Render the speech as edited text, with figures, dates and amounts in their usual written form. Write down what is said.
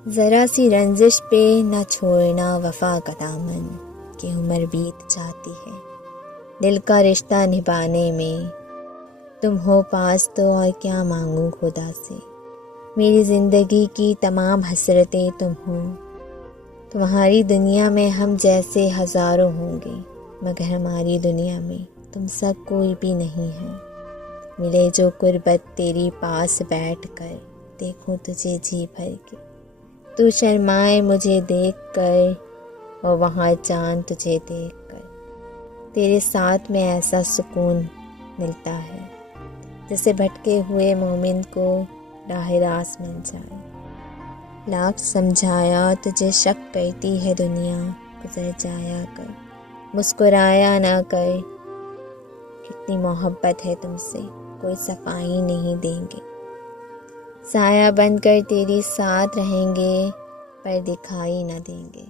ज़रा सी रंजिश पे न छोड़ना वफ़ा का दामन, कि उम्र बीत जाती है दिल का रिश्ता निभाने में। तुम हो पास तो और क्या मांगूं खुदा से, मेरी ज़िंदगी की तमाम हसरतें तुम हो। तुम्हारी दुनिया में हम जैसे हज़ारों होंगे, मगर हमारी दुनिया में तुम सब कोई भी नहीं है। मिले जो कुर्बत तेरी पास बैठ कर, देखूं तुझे जी भर के। तू शर्माए मुझे देख कर, और वहाँ जान तुझे देख कर। तेरे साथ में ऐसा सुकून मिलता है जैसे भटके हुए मोमिन को राह रास्त मिल जाए। लाख समझाया तुझे शक करती है दुनिया, गुजर जाया कर, मुस्कुराया ना कर। कितनी मोहब्बत है तुमसे, कोई सफाई नहीं देंगे। साया बनकर तेरी साथ रहेंगे, पर दिखाई न देंगे।